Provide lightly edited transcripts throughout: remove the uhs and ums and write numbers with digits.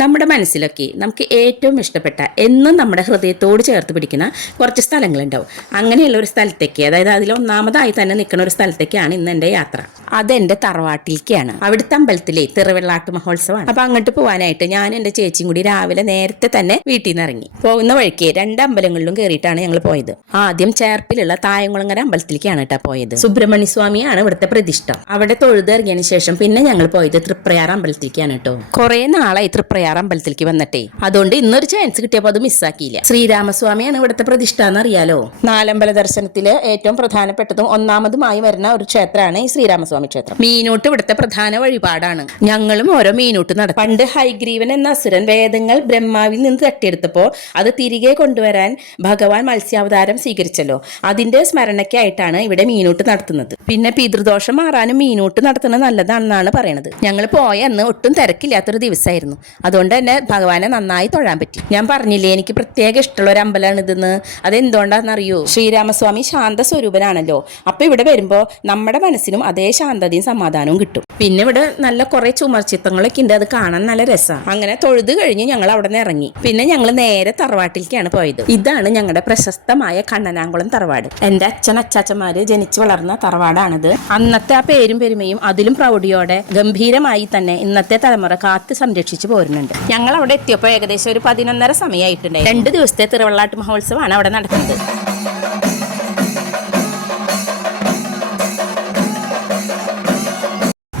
നമ്മുടെ മനസ്സിലൊക്കെ നമുക്ക് ഏറ്റവും ഇഷ്ടപ്പെട്ട എന്നും നമ്മുടെ ഹൃദയത്തോട് ചേർത്ത് പിടിക്കുന്ന കുറച്ച് സ്ഥലങ്ങളുണ്ടാവും. അങ്ങനെയുള്ള ഒരു സ്ഥലത്തേക്ക്, അതായത് അതിലൊന്നാമതായി തന്നെ നിൽക്കുന്ന ഒരു സ്ഥലത്തേക്കാണ് ഇന്ന് എൻ്റെ യാത്ര. അതെൻ്റെ തറവാട്ടിലേക്കാണ്. അവിടുത്തെ അമ്പലത്തിലെ തിരുവെള്ളാട്ട് മഹോത്സവമാണ്. അപ്പൊ അങ്ങോട്ട് പോകാനായിട്ട് ഞാൻ എൻ്റെ ചേച്ചിയും കൂടി രാവിലെ നേരത്തെ തന്നെ വീട്ടിൽ നിന്ന് ഇറങ്ങി. പോകുന്ന വഴിക്ക് രണ്ട് അമ്പലങ്ങളിലും കയറിയിട്ടാണ് ഞങ്ങൾ പോയത്. ആദ്യം ചേർപ്പിലുള്ള തായംകുളങ്ങര അമ്പലത്തിലേക്കാണ് കേട്ടോ പോയത്. സുബ്രഹ്മണ്യ സ്വാമിയാണ് ഇവിടുത്തെ പ്രതിഷ്ഠ. അവിടെ തൊഴുതിറങ്ങിയതിനു ശേഷം പിന്നെ ഞങ്ങൾ പോയത് തൃപ്രയാർ അമ്പലത്തിലേക്കാണ് കേട്ടോ. കുറെ നാളായി തൃപ്രയാർ അമ്പലത്തിലേക്ക് വന്നിട്ടേ, അതുകൊണ്ട് ഇന്നൊരു ചാൻസ് കിട്ടിയപ്പോൾ അത് മിസ്സാക്കിയില്ല. ശ്രീരാമസ്വാമിയാണ് ഇവിടുത്തെ പ്രതിഷ്ഠ എന്നറിയാലോ. നാലമ്പല ദർശനത്തില് ഏറ്റവും പ്രധാനപ്പെട്ടതും ഒന്നാമതുമായി വരുന്ന ഒരു ക്ഷേത്രമാണ് ഈ ശ്രീരാമസ്വാമി ക്ഷേത്രം. മീനൂട്ട് ഇവിടുത്തെ പ്രധാന വഴിപാടാണ്. ഞങ്ങളും ഓരോ മീനൂട്ട് നടക്കും. പണ്ട് ഹൈഗ്രീവൻ എന്ന അസുരൻ വേദങ്ങൾ ബ്രഹ്മാവിൽ നിന്ന് തട്ടിയെടുത്തപ്പോൾ അത് തിരികെ കൊണ്ടുവരാൻ ഭഗവാൻ മത്സ്യാവതാരം സ്വീകരിച്ചല്ലോ. അതിന്റെ സ്മരണയ്ക്കായിട്ടാണ് ഇവിടെ മീനൂട്ട് നടത്തുന്നത്. പിന്നെ പിതൃദോഷം മാറാനും മീനൂട്ട് നടത്തുന്നത് നല്ലതാണെന്നാണ് പറയണത്. ഞങ്ങൾ പോയ അന്ന് ഒട്ടും തിരക്കില്ലാത്തൊരു ദിവസമായിരുന്നു. അതുകൊണ്ട് തന്നെ ഭഗവാനെ നന്നായി തൊഴാൻ പറ്റി. ഞാൻ പറഞ്ഞില്ലേ എനിക്ക് പ്രത്യേക ഇഷ്ടമുള്ള ഒരു അമ്പലമാണ് ഇതെന്ന്. അതെന്തുകൊണ്ടാണെന്നറിയോ? ശ്രീരാമസ്വാമി ശാന്ത സ്വരൂപനാണല്ലോ. അപ്പൊ ഇവിടെ വരുമ്പോൾ നമ്മുടെ മനസ്സിനും അതേ ശാന്തതയും സമാധാനവും കിട്ടും. പിന്നെ ഇവിടെ നല്ല കുറെ ചുമർച്ചിത്രങ്ങളൊക്കെ ഉണ്ട്. അത് കാണാൻ നല്ല രസമാണ്. അങ്ങനെ തൊഴുത് കഴിഞ്ഞ് ഞങ്ങൾ അവിടെ നിന്ന് ഇറങ്ങി. പിന്നെ ഞങ്ങൾ നേരെ തറവാട്ടിലേക്കാണ് പോയത്. ഇതാണ് ഞങ്ങളുടെ പ്രശസ്തമായ കണ്ണനാംകുളം തറവാട്. എൻ്റെ അച്ഛൻ അച്ചാച്ചന്മാര് ജനിച്ചു വളർന്ന തറവാടാണിത്. അന്നത്തെ ആ പേരും പെരുമയും അതിലും പ്രൗഢിയോടെ ഗംഭീരമായി തന്നെ ഇന്നത്തെ തലമുറ കാത്ത് സംരക്ഷിച്ചു പോരുന്നുണ്ട്. ഞങ്ങൾ അവിടെ എത്തിയപ്പോൾ ഏകദേശം ഒരു 11:30 സമയമായിട്ടുണ്ടായി. 2 ദിവസത്തെ തിരുവെള്ളാട്ട് മഹോത്സവമാണ് അവിടെ നടക്കുന്നത്.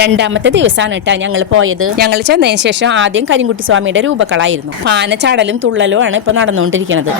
രണ്ടാമത്തെ ദിവസമാണ് കേട്ടോ ഞങ്ങൾ പോയത്. ഞങ്ങൾ ചെന്നതിന് ശേഷം ആദ്യം കരിങ്കുട്ടി സ്വാമിയുടെ രൂപക്കളായിരുന്നു. പാന ചാടലും തുള്ളലും ആണ് ഇപ്പൊ നടന്നുകൊണ്ടിരിക്കുന്നത്.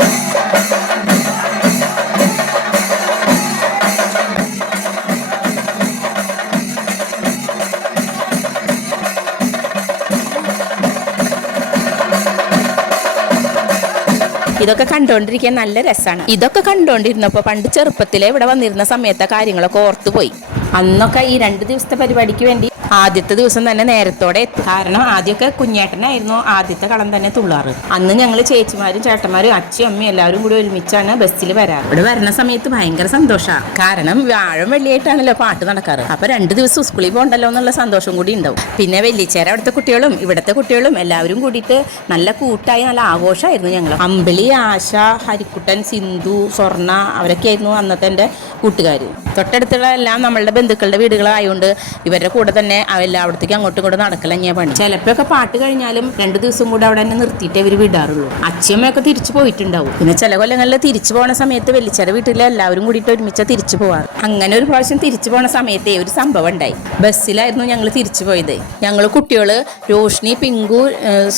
ഇതൊക്കെ കണ്ടുകൊണ്ടിരിക്കാൻ നല്ല രസമാണ്. ഇതൊക്കെ കണ്ടുകൊണ്ടിരുന്നപ്പോൾ പണ്ട് ചെറുപ്പത്തിലെ ഇവിടെ വന്നിരുന്ന സമയത്തെ കാര്യങ്ങളൊക്കെ ഓർത്തുപോയി. അന്നൊക്കെ ഈ 2 ദിവസത്തെ പരിപാടിക്ക് വേണ്ടി ആദ്യത്തെ ദിവസം തന്നെ നേരത്തോടെ എത്തി. കാരണം ആദ്യമൊക്കെ കുഞ്ഞേട്ടനായിരുന്നു ആദ്യത്തെ കളം തന്നെ തുള്ളാറ്. അന്ന് ഞങ്ങൾ ചേച്ചിമാരും ചേട്ടന്മാരും അച്ഛയും അമ്മയും എല്ലാവരും കൂടി ഒരുമിച്ചാണ് ബസ്സിൽ വരാറ്. ഇവിടെ വരുന്ന സമയത്ത് ഭയങ്കര സന്തോഷമാണ്. കാരണം വ്യാഴം വെള്ളിയായിട്ടാണല്ലോ പാട്ട് നടക്കാറ്. അപ്പൊ 2 ദിവസം സ്കൂളിൽ പോകണ്ടല്ലോ എന്നുള്ള സന്തോഷം കൂടി ഉണ്ടാവും. പിന്നെ വെള്ളിച്ചേര അവിടുത്തെ കുട്ടികളും ഇവിടുത്തെ കുട്ടികളും എല്ലാവരും കൂടിയിട്ട് നല്ല കൂട്ടായി നല്ല ആഘോഷമായിരുന്നു. ഞങ്ങൾ അമ്പിളി, ആശ, ഹരിക്കുട്ടൻ, സിന്ധു, സ്വർണ്ണ അവരൊക്കെ ആയിരുന്നു അന്നത്തെ എൻ്റെ കൂട്ടുകാർ. തൊട്ടടുത്തുള്ള എല്ലാം നമ്മളുടെ ബന്ധുക്കളുടെ വീടുകളായതുകൊണ്ട് ഇവരുടെ കൂടെ തന്നെ എല്ലായിടത്തേക്കും അങ്ങോട്ടും ഇങ്ങോട്ടും നടക്കല ഞാൻ പണി. ചിലപ്പോഴൊക്കെ പാട്ട് കഴിഞ്ഞാലും 2 ദിവസം കൂടെ അവിടെ തന്നെ നിർത്തിയിട്ടേ ഇവർ വിടാറുള്ളൂ. അച്ഛമ്മയൊക്കെ തിരിച്ചു പോയിട്ടുണ്ടാവും. പിന്നെ ചില കൊല്ലങ്ങളിൽ തിരിച്ചു പോകുന്ന സമയത്ത് വെള്ളിച്ചേര വീട്ടിലെ എല്ലാവരും കൂടിയിട്ട് ഒരുമിച്ച് തിരിച്ചു പോവാറ്. അങ്ങനെ ഒരു പ്രാവശ്യം തിരിച്ചു പോകുന്ന സമയത്തേ ഒരു സംഭവം ഉണ്ടായി. ബസ്സിലായിരുന്നു ഞങ്ങൾ തിരിച്ചു പോയത്. ഞങ്ങൾ കുട്ടികൾ രോഷ്നി, പിങ്കു,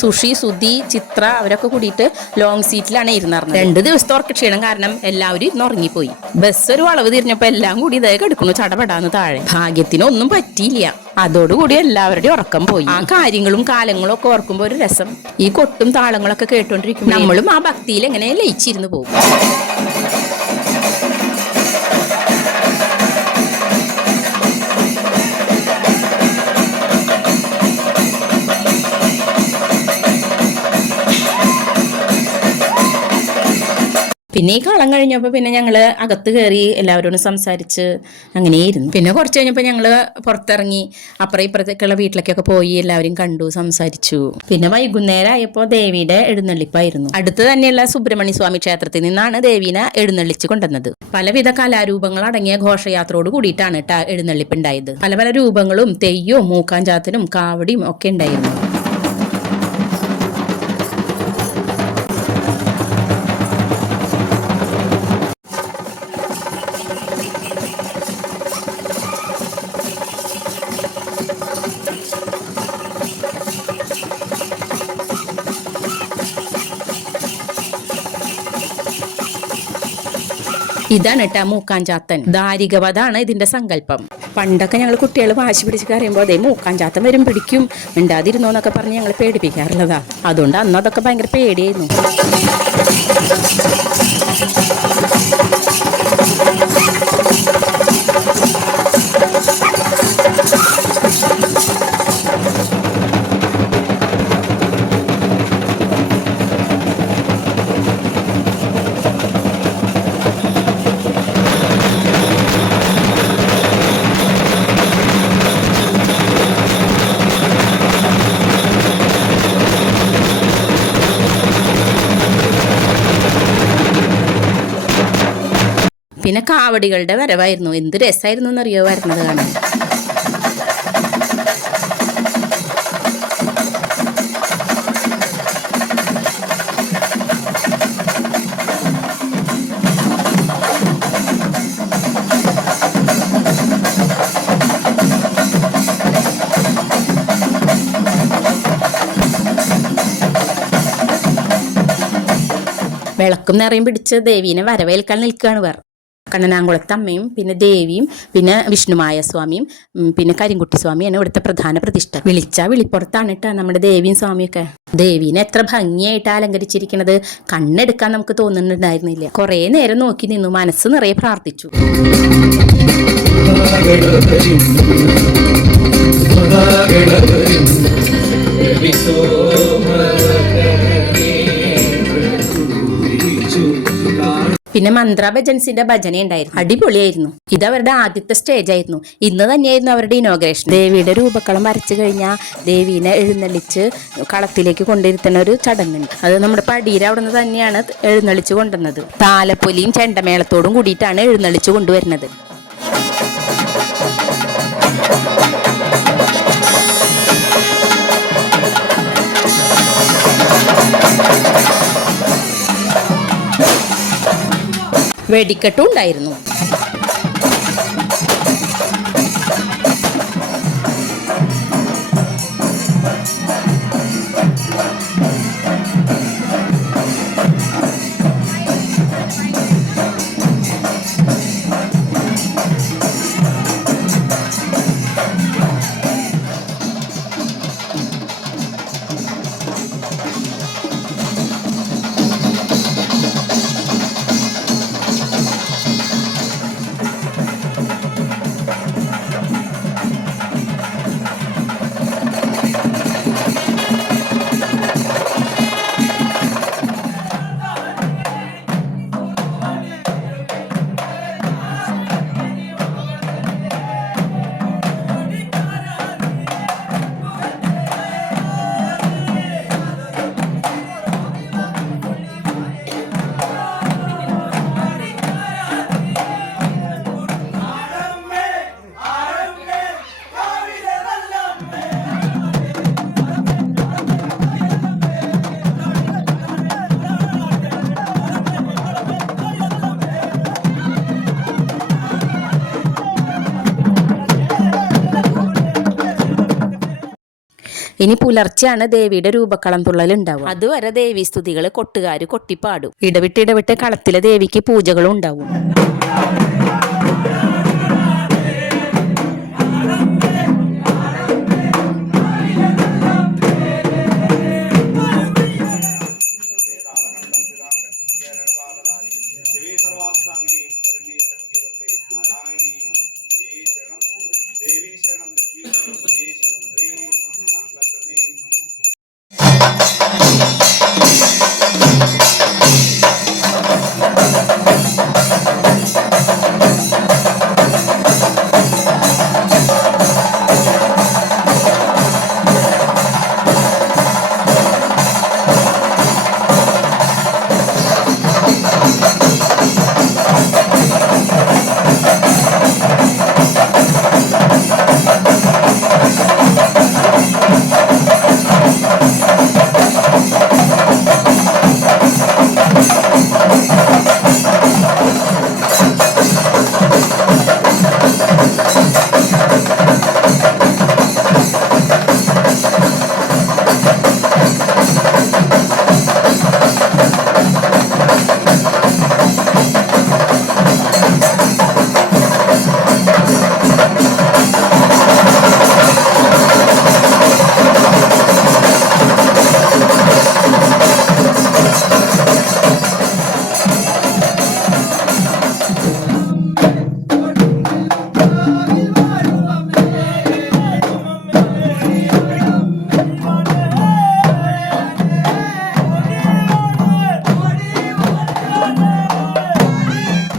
സുഷി, സുധി, ചിത്ര അവരൊക്കെ കൂടിയിട്ട് ലോങ് സീറ്റിലാണ് ഇരുന്നറിഞ്ഞത്. 2 ദിവസത്തെ ഉറക്കക്ഷീണം കാരണം എല്ലാവരും ഇരുന്ന് ഉറങ്ങിപ്പോയി. ബസ് ഒരു വളവ് തിരിഞ്ഞപ്പോൾ എല്ലാം കൂടി ഇതേ കിടക്കുന്നു ചടപടാന്ന് താഴെ. ഭാഗ്യത്തിനൊന്നും പറ്റിയില്ല. അതോടുകൂടി എല്ലാവരുടെയും ഉറക്കം പോയി. ആ കാര്യങ്ങളും കാലങ്ങളും ഒക്കെ ഓർക്കുമ്പോൾ ഒരു രസം. ഈ കൊട്ടും താളങ്ങളൊക്കെ കേട്ടോണ്ടിരിക്കും നമ്മളും ആ ഭക്തിയിൽ എങ്ങനെ ലയിച്ചിരുന്നു പോകും. പിന്നെ ഈ കളം കഴിഞ്ഞപ്പോൾ പിന്നെ ഞങ്ങൾ അകത്ത് കയറി എല്ലാവരോടും സംസാരിച്ച് അങ്ങനെയായിരുന്നു. പിന്നെ കുറച്ച് കഴിഞ്ഞപ്പോൾ ഞങ്ങൾ പുറത്തിറങ്ങി അപ്പുറം ഇപ്പുറത്തേക്കുള്ള വീട്ടിലേക്കൊക്കെ പോയി എല്ലാവരും കണ്ടു, സംസാരിച്ചു. പിന്നെ വൈകുന്നേരം ആയപ്പോൾ ദേവിയുടെ എഴുന്നള്ളിപ്പായിരുന്നു. അടുത്ത് തന്നെയുള്ള സുബ്രഹ്മണ്യ സ്വാമി ക്ഷേത്രത്തിൽ നിന്നാണ് ദേവീനെ എഴുന്നള്ളിച്ച് കൊണ്ടുവന്നത്. പലവിധ കലാരൂപങ്ങൾ അടങ്ങിയ ഘോഷയാത്രയോട് കൂടിയിട്ടാണ് കേട്ടോ എഴുന്നള്ളിപ്പ് ഉണ്ടായത്. പല പല രൂപങ്ങളും തെയ്യവും മൂക്കാഞ്ചാത്തനും കാവടിയും ഒക്കെ ഉണ്ടായിരുന്നു. ഇതാണ് കേട്ടാ മൂക്കാഞ്ചാത്തൻ. ദാരികവധാണ് ഇതിന്റെ സങ്കല്പം. പണ്ടൊക്കെ ഞങ്ങൾ കുട്ടികൾ വാശി പിടിച്ച് കറിയുമ്പോൾ അതേ മൂക്കാഞ്ചാത്തൻ വരും പിടിക്കും മിണ്ടാതിരുന്നോ എന്നൊക്കെ പറഞ്ഞ് ഞങ്ങൾ പേടിപ്പിക്കാറുള്ളതാ. അതുകൊണ്ട് അന്ന് അതൊക്കെ ഭയങ്കര പേടിയായിരുന്നു. പിന്നെ കാവടികളുടെ വരവായിരുന്നു. എന്ത് രസമായിരുന്നു എന്നറിയോ വരുന്നത് കാണാൻ. വിളക്കും നിറയും പിടിച്ച് ദേവീനെ വരവേൽക്കാൻ നിൽക്കുകയാണ് വേറെ. കണ്ണനാങ്കുളത്ത് അമ്മയും പിന്നെ ദേവിയും പിന്നെ വിഷ്ണുമായ സ്വാമിയും പിന്നെ കരിങ്കുട്ടി സ്വാമിയാണ് ഇവിടുത്തെ പ്രധാന പ്രതിഷ്ഠ. വിളിപ്പുറത്താണ് കേട്ടോ നമ്മുടെ ദേവിയും സ്വാമിയൊക്കെ. ദേവീനെ എത്ര ഭംഗിയായിട്ട് അലങ്കരിച്ചിരിക്കണത് കണ്ണെടുക്കാൻ നമുക്ക് തോന്നുന്നുണ്ടായിരുന്നില്ല. കുറേ നേരം നോക്കി നിന്നു, മനസ്സ് നിറയെ പ്രാർത്ഥിച്ചു. പിന്നെ മന്ത്ര ഭജൻസിന്റെ ഭജന ഉണ്ടായിരുന്നു, അടിപൊളിയായിരുന്നു. ഇത് അവരുടെ ആദ്യത്തെ സ്റ്റേജ് ആയിരുന്നു. ഇന്ന് തന്നെയായിരുന്നു അവരുടെ ഇനോഗ്രേഷൻ. ദേവിയുടെ രൂപക്കളം വരച്ചു കഴിഞ്ഞാൽ ദേവീനെ എഴുന്നള്ളിച്ച് കളത്തിലേക്ക് കൊണ്ടിരുത്തുന്ന ഒരു ചടങ്ങുണ്ട്. അത് നമ്മുടെ പടിയിൽ അവിടെ നിന്ന് തന്നെയാണ് എഴുന്നള്ളിച്ച് കൊണ്ടുവന്നത്. താലപ്പൊലിയും ചെണ്ടമേളത്തോടും കൂടിയിട്ടാണ് എഴുന്നള്ളിച്ച് കൊണ്ടുവരുന്നത്. വെടിക്കെട്ടും ഉണ്ടായിരുന്നു. ഇനി പുലർച്ചെയാണ് ദേവിയുടെ രൂപക്കളം തുള്ളൽ ഉണ്ടാവും. അതുവരെ ദേവീ സ്തുതികൾ കൊട്ടുകാർ കൊട്ടിപ്പാടും. ഇടവിട്ട് കളത്തിലെ ദേവിക്ക് പൂജകളും ഉണ്ടാവും.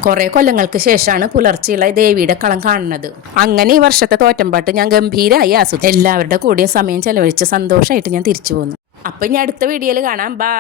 കുറെ കൊല്ലങ്ങൾക്ക് ശേഷമാണ് പുലർച്ചെയുള്ള ദേവിയുടെ കളം കാണുന്നത്. അങ്ങനെ ഈ വർഷത്തെ തോറ്റമ്പാട്ട് ഞാൻ ഗംഭീരമായി ആസ്വദിച്ചു. എല്ലാവരുടെ കൂടെയും സമയം ചെലവഴിച്ച് സന്തോഷമായിട്ട് ഞാൻ തിരിച്ചു പോന്നു. അപ്പൊ ഇനി അടുത്ത വീഡിയോയിൽ കാണാം. ബൈ.